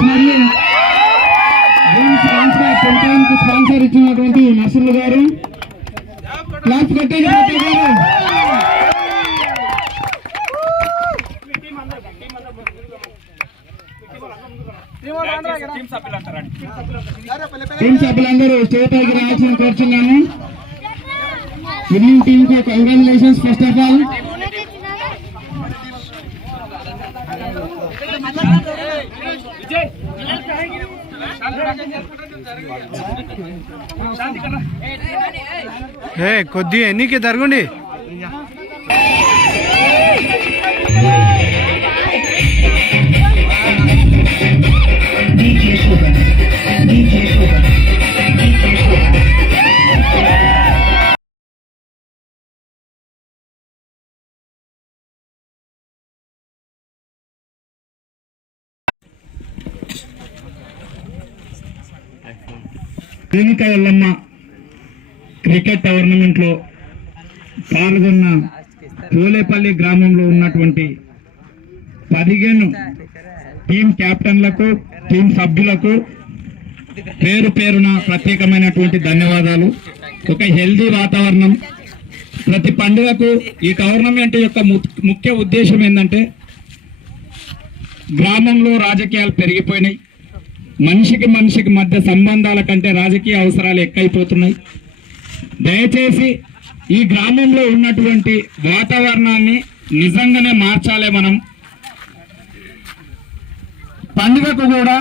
Games మరియు sponsor ఇచ్చినటువంటి నర్సులు గారు క్లాస్ కట్టండి గారు. టీం సభ్యులందరూ స్టేజ్ పైకి రావాల్సిన కోరుచున్నాను. విన్నింగ్ టీమ్ కి కంగ్రాచులేషన్స్ ఫస్ట్ ఆఫ్ ఆల్. కొద్ది ఎన్నికి జరగండి. రేణుక ఎల్లమ్మ క్రికెట్ టోర్నమెంట్ లో పాల్గొన్న పోలేపల్లి గ్రామంలో ఉన్నటువంటి 15 టీం కెప్టెన్లకు టీం సభ్యులకు పేరు పేరున ప్రత్యేకమైనటువంటి ధన్యవాదాలు. ఒక హెల్దీ వాతావరణం ప్రతి పండుగకు. ఈ టోర్నమెంట్ యొక్క ముఖ్య ఉద్దేశం ఏంటంటే గ్రామంలో రాజకీయాలు పెరిగిపోయినాయి. మనిషికి మనిషికి మధ్య సంబంధాల కంటే రాజకీయ అవసరాలు ఎక్కువైపోతున్నాయి. దయచేసి ఈ గ్రామంలో ఉన్నటువంటి వాతావరణాన్ని నిజంగానే మార్చాలి. మనం పండుగకు కూడా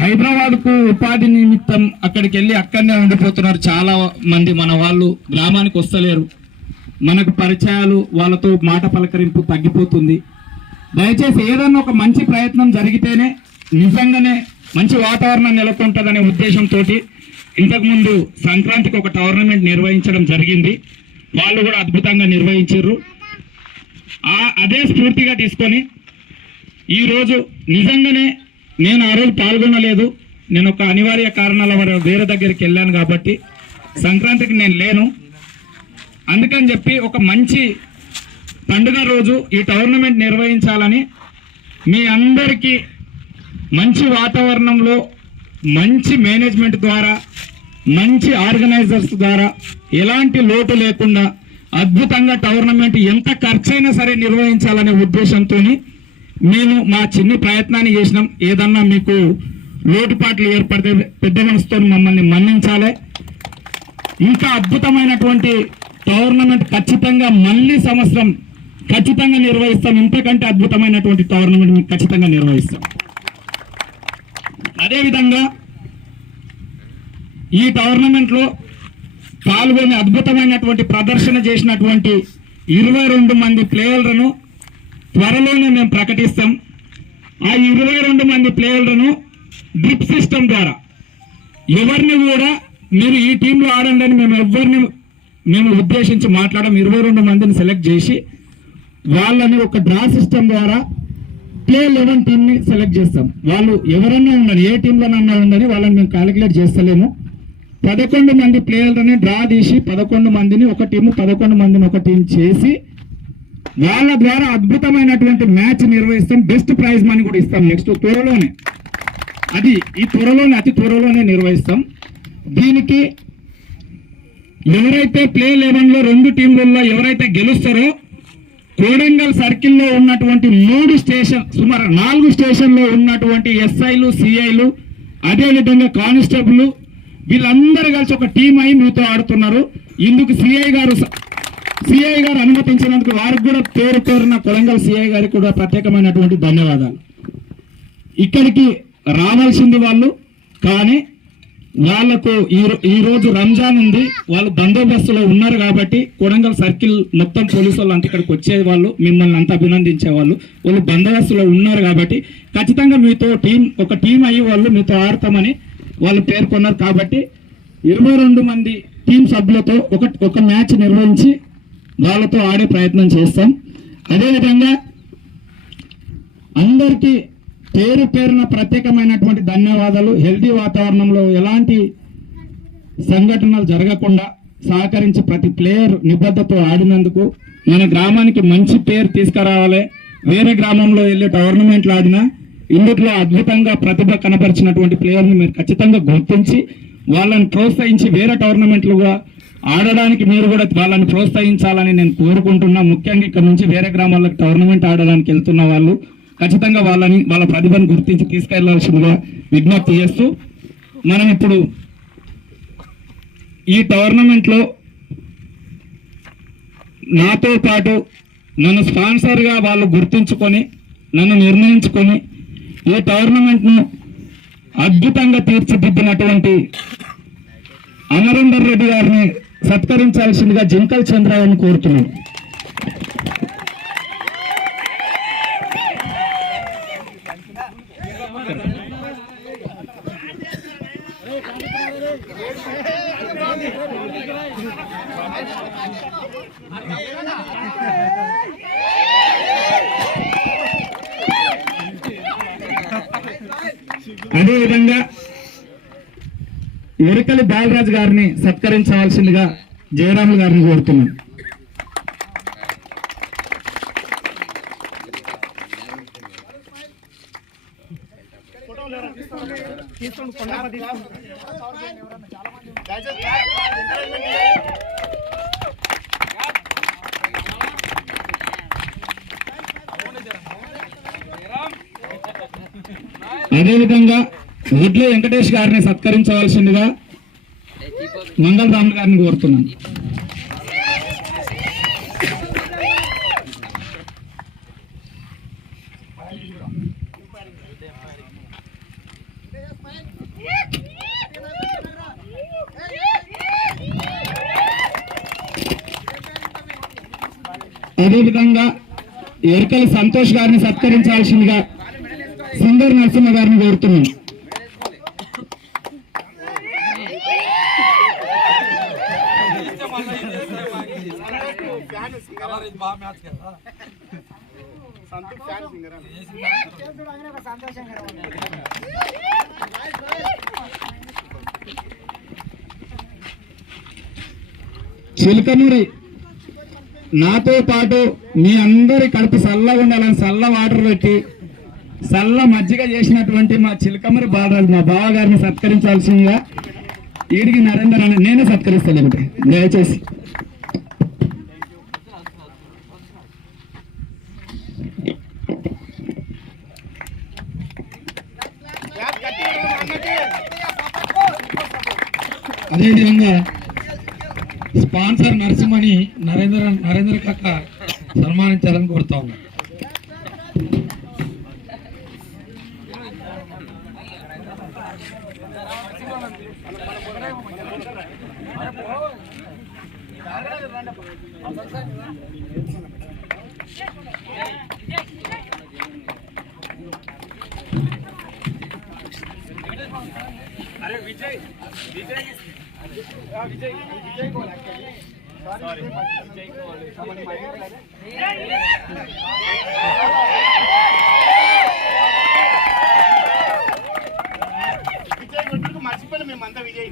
హైదరాబాద్కు ఉపాధి నిమిత్తం అక్కడికి వెళ్ళి అక్కడనే ఉండిపోతున్నారు చాలా మంది. మన వాళ్ళు గ్రామానికి వస్తలేరు. మనకు పరిచయాలు, వాళ్ళతో మాట పలకరింపు తగ్గిపోతుంది. దయచేసి ఏదన్నా ఒక మంచి ప్రయత్నం జరిగితేనే నిజంగానే మంచి వాతావరణం నెలకొంటుందనే ఉద్దేశంతో ఇంతకుముందు సంక్రాంతికి ఒక టోర్నమెంట్ నిర్వహించడం జరిగింది. వాళ్ళు కూడా అద్భుతంగా నిర్వహించారు. అదే స్ఫూర్తిగా తీసుకొని ఈరోజు నిజంగానే నేను ఆ రోజు పాల్గొనలేదు. నేను ఒక అనివార్య కారణాల వల్ల వేరే దగ్గరికి వెళ్ళాను కాబట్టి సంక్రాంతికి నేను లేను. అందుకని చెప్పి ఒక మంచి పండుగ రోజు ఈ టోర్నమెంట్ నిర్వహించాలని మీ అందరికీ మంచి వాతావరణంలో మంచి మేనేజ్మెంట్ ద్వారా మంచి ఆర్గనైజర్స్ ద్వారా ఎలాంటి లోటు లేకుండా అద్భుతంగా టోర్నమెంట్ ఎంత ఖర్చైనా సరే నిర్వహించాలనే ఉద్దేశంతో మేము మా చిన్న ప్రయత్నాన్ని చేసినాం. ఏదన్నా మీకు లోటుపాట్లు ఏర్పడితే పెద్ద మనసుతో మమ్మల్ని మన్నించాలి. ఇంకా అద్భుతమైనటువంటి టోర్నమెంట్ ఖచ్చితంగా మళ్ళీ సంవత్సరం ఖచ్చితంగా నిర్వహిస్తాం. ఇంతకంటే అద్భుతమైనటువంటి టోర్నమెంట్ ఖచ్చితంగా నిర్వహిస్తాం. అదేవిధంగా ఈ టోర్నమెంట్ లో పాల్గొని అద్భుతమైనటువంటి ప్రదర్శన చేసినటువంటి 22 మంది ప్లేయర్లను త్వరలోనే మేము ప్రకటిస్తాం. ఆ 22 మంది ప్లేయర్లను డ్రిప్ సిస్టమ్ ద్వారా ఎవరిని కూడా మీరు ఈ టీంలో ఆడండి అని మేము ఉద్దేశించి మాట్లాడడం. 22 మందిని సెలెక్ట్ చేసి వాళ్ళని ఒక డ్రా సిస్టమ్ ద్వారా ప్లే 11 టీంని సెలెక్ట్ చేస్తాం. వాళ్ళు ఎవరన్నా ఉండని, ఏ టీంలోనన్నా ఉండని వాళ్ళని మేము క్యాలిక్యులేట్ చేస్తలేము. 11 మంది ప్లేయర్లని డ్రా తీసి 11 మందిని ఒక టీము 11 మందిని ఒక టీం చేసి వాళ్ళ ద్వారా అద్భుతమైనటువంటి మ్యాచ్ నిర్వహిస్తాం. బెస్ట్ ప్రైజ్ మనీ కూడా ఇస్తాం నెక్స్ట్ త్వరలోనే. అతి త్వరలోనే నిర్వహిస్తాం. దీనికి ఎవరైతే ప్లే 11లో 2 టీంలలో ఎవరైతే గెలుస్తారో కోడంగల్ సర్కిల్లో ఉన్నటువంటి 3 స్టేషన్ సుమారు 4 స్టేషన్లో ఉన్నటువంటి ఎస్ఐలు, సిఐలు, అదేవిధంగా కానిస్టేబుల్ వీళ్ళందరూ కలిసి ఒక టీం అయి మీతో ఆడుతున్నారు. ఇందుకు సిఐ గారు అనుమతించినందుకు వారికి కూడా పేరు పేరున కొడంగల్ సిఐ గారికి కూడా ప్రత్యేకమైనటువంటి ధన్యవాదాలు. ఇక్కడికి రావాల్సింది వాళ్ళు, కానీ వాళ్లకు ఈ రోజు రంజాన్ ఉంది, వాళ్ళు బందోబస్తులో ఉన్నారు కాబట్టి కొడంగల్ సర్కిల్ మొత్తం పోలీసు వాళ్ళు అంతా ఇక్కడికి వచ్చేవాళ్ళు, మిమ్మల్ని అంతా అభినందించేవాళ్ళు. వాళ్ళు బందోబస్తులో ఉన్నారు కాబట్టి ఖచ్చితంగా మీతో ఒక టీం అయ్యి వాళ్ళు మీతో ఆడతామని వాళ్ళు పేర్కొన్నారు. కాబట్టి 22 మంది టీం సభ్యులతో ఒక మ్యాచ్ నిర్వహించి వాళ్ళతో ఆడే ప్రయత్నం చేస్తాం. అదేవిధంగా అందరికీ పేరు పేరున ప్రత్యేకమైనటువంటి ధన్యవాదాలు. హెల్దీ వాతావరణంలో ఎలాంటి సంఘటనలు జరగకుండా సహకరించి ప్రతి ప్లేయర్ నిబద్ధతో ఆడినందుకు మన గ్రామానికి మంచి పేరు తీసుకురావాలి. వేరే గ్రామంలో వెళ్ళే టోర్నమెంట్లు ఆడినా ఇందులో అద్భుతంగా ప్రతిభ కనపరిచినటువంటి ప్లేయర్ని మీరు ఖచ్చితంగా గుర్తించి వాళ్ళని ప్రోత్సహించి వేరే టోర్నమెంట్లుగా ఆడడానికి మీరు కూడా వాళ్ళని ప్రోత్సహించాలని నేను కోరుకుంటున్నా. ముఖ్యంగా ఇక్కడ నుంచి వేరే గ్రామాలకు టోర్నమెంట్ ఆడడానికి వెళ్తున్న వాళ్ళు ఖచ్చితంగా వాళ్ళ ప్రతిభను గుర్తించి తీసుకెళ్లాల్సిందిగా విజ్ఞప్తి చేస్తూ, మనం ఇప్పుడు ఈ టోర్నమెంట్లో నాతో పాటు నన్ను స్పాన్సర్గా వాళ్ళు గుర్తించుకొని నన్ను నిర్ణయించుకొని ఈ టోర్నమెంట్ను అద్భుతంగా తీర్చిదిద్దినటువంటి అమరేందర్ రెడ్డి గారిని సత్కరించాల్సిందిగా జింకల్ చంద్రయ్యని కోరుతున్నాను. అదేవిధంగా ఎరికలి బాలరాజు గారిని సత్కరించవలసిందిగా జయరాములు గారిని కోరుతున్నాను. అదేవిధంగా వడ్లే వెంకటేష్ గారిని సత్కరించవలసిందిగా మంగళ రాములు గారిని కోరుతున్నాను. అదేవిధంగా ఎరికల సంతోష్ గారిని సత్కరించాల్సిందిగా సుందర్ నరసింహ గారిని కోరుతున్నాను. చిలకనూరి నాతో పాటు మీ అందరి కడుపు చల్లగా ఉండాలని చల్ల వాటర్ పెట్టి చల్ల మజ్జిగ చేసినటువంటి మా చిలకమూరి బాలరాజు మా బావ గారిని సత్కరించాల్సిందిగా ఈడికి నరేందర్ అని నేనే సత్కరిస్తాను ఒకటి దయచేసి. అదేవిధంగా స్పాన్సర్ నరసింహని నరేంద్ర కాక సన్మానించాలని కోరుతా ఉన్నాను. మర్చిపోయిన మేమంతా విజయ్